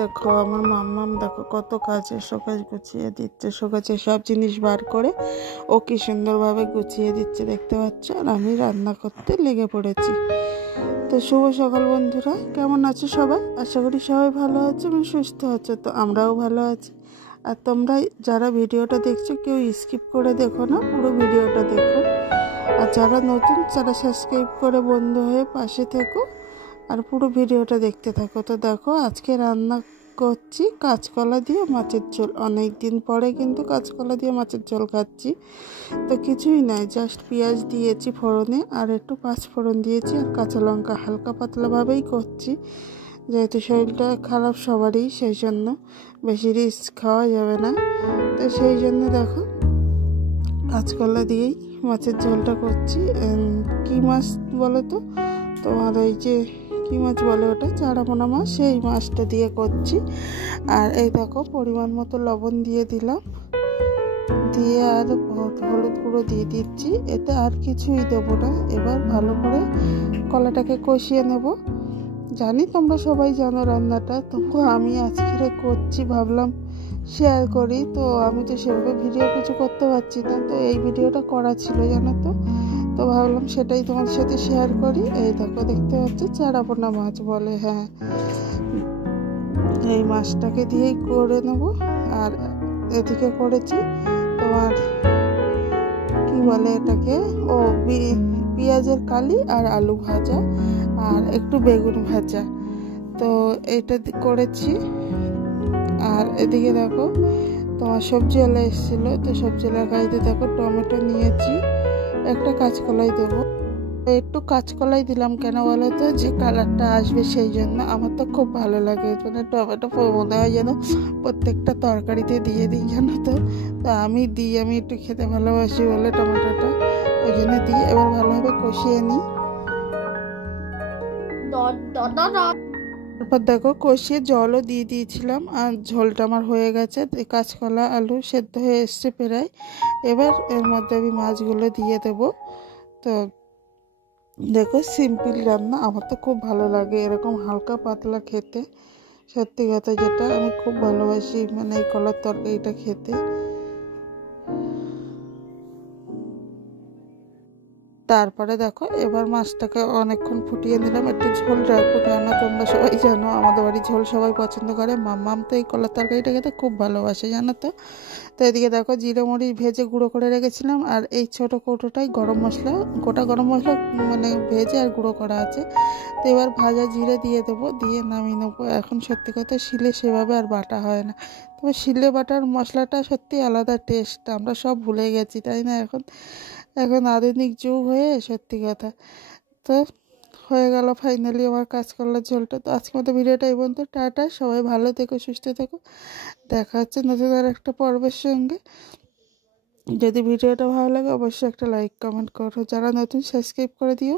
দেখো আমার মাম্মাম দেখো কত কাজে শোকেস গুছিয়ে দিচ্ছে, শোকেসে সব জিনিস বার করে ও কি সুন্দরভাবে গুছিয়ে দিচ্ছে দেখতে পাচ্ছ। আর আমি রান্না করতে লেগে পড়েছি। তো শুভ সকাল বন্ধুরা, কেমন আছো সবাই? আশা করি সবাই ভালো আছে এবং সুস্থ আছে। তো আমরাও ভালো আছি। আর তোমরা যারা ভিডিওটা দেখছো কেউ স্কিপ করে দেখো না, পুরো ভিডিওটা দেখো। আর যারা নতুন তারা সাবস্ক্রাইব করে বন্ধু হয়ে পাশে থেকো আর পুরো ভিডিওটা দেখতে থাকো। তো দেখো আজকে রান্না করছি কাঁচকলা দিয়ে মাছের ঝোল। অনেক দিন পরে কিন্তু কাঁচকলা দিয়ে মাছের ঝোল খাচ্ছি। তো কিছুই নাই, জাস্ট পেঁয়াজ দিয়েছি ফোড়নে আর একটু পাঁচ ফোড়ন দিয়েছি আর কাঁচা লঙ্কা, হালকা পাতলাভাবেই করছি যেহেতু শরীরটা খারাপ সবারই, সেই জন্য বেশি রিস্ক খাওয়া যাবে না। তো সেই জন্য দেখো কাঁচকলা দিয়েই মাছের ঝোলটা করছি। কী মাছ বলো তো, তোমার ওই যে কী মাছ বলে ওটা, চারাপোনা মাছ, সেই মাছটা দিয়ে করছি। আর এই দেখো পরিমাণ মতো লবণ দিয়ে দিলাম, দিয়ে আর হলুদ গুঁড়ো দিয়ে দিচ্ছি। এতে আর কিছুই দেবো না। এবার ভালো করে কলাটাকে কষিয়ে নেব। জানি তোমরা সবাই জানো রান্নাটা, তবু আমি আজকে করছি, ভাবলাম শেয়ার করি। তো আমি তো সেভাবে ভিডিও কিছু করতে পারছি না, তো এই ভিডিওটা করা ছিল জানো তো, তো ভাবলাম সেটাই তোমাদের সাথে শেয়ার করি। এই দেখো দেখতে পাচ্ছ চারাপোনা মাছ বলে, হ্যাঁ এই মাছটাকে দিয়েই করে নেব। আর এদিকে করেছি তোমার কি বলে এটাকে, ও পেঁয়াজের কালি আর আলু ভাজা আর একটু বেগুন ভাজা, তো এটা করেছি। আর এদিকে দেখো তোমার সবজিওয়ালা এসেছিলো, তো সবজিওয়ালার গাড়িতে দেখো টমেটো নিয়েছি, একটা কাঁচকলাই দেবো। একটু কাঁচকলাই দিলাম কেন বলো তো, যে কালারটা আসবে সেই জন্য। আমার তো খুব ভালো লাগে, মানে টমেটো মনে হয় যেন প্রত্যেকটা তরকারিতে দিয়ে দিই জানো তো। আমি দিই, আমি একটু খেতে ভালোবাসি বলে টমেটোটা ওই জন্য দিই। এবার ভালোভাবে কষিয়ে নিই। তারপর দেখো কষিয়ে জলও দিয়ে দিয়েছিলাম আর ঝোলটা আমার হয়ে গেছে। কাঁচকলা আলু সেদ্ধ হয়ে এসছে প্রায়। এবার এর মধ্যে আমি মাছগুলো দিয়ে দেবো। তো দেখো সিম্পল রান্না, আমার তো খুব ভালো লাগে এরকম হালকা পাতলা খেতে। সত্যি কথা যেটা আমি খুব ভালোবাসি, মানে এই কলার তরকারিটা খেতে। তারপরে দেখো এবার মাছটাকে অনেকক্ষণ ফুটিয়ে নিলাম, একটু ঝোল রাখবো, কেননা তোমরা সবাই জানো আমাদের বাড়ির ঝোল সবাই পছন্দ করে। মাম্মাম তো এই কলার তরকারিটা খেতে খুব ভালোবাসে জানো তো। তো এদিকে দেখো জিরে মরিচ ভেজে গুঁড়ো করে রেখেছিলাম, আর এই ছোটো কৌটোটাই গরম মশলা, গোটা গরম মশলা মানে ভেজে আর গুঁড়ো করা আছে। তো এবার ভাজা জিরে দিয়ে দেবো, দিয়ে নামিয়ে নেবো। এখন সত্যি কথা শিলে সেভাবে আর বাটা হয় না, তবে শিলে বাটার মশলাটা সত্যি আলাদা টেস্ট, আমরা সব ভুলে গেছি তাই না এখন এখন আধুনিক যুগ হয়ে, সত্যি কথা। তো হয়ে গেল ফাইনালি আমার কাঁচকলার ঝোলটা। তো আজকের মতো ভিডিওটা এই পর্যন্ত, টাটা, সবাই ভালো থেকো সুস্থ থেকো, দেখা হচ্ছে নতুন আর একটা পর্বের সঙ্গে। যদি ভিডিওটা ভালো লাগে অবশ্যই একটা লাইক কমেন্ট করো, যারা নতুন সাবস্ক্রাইব করে দিও।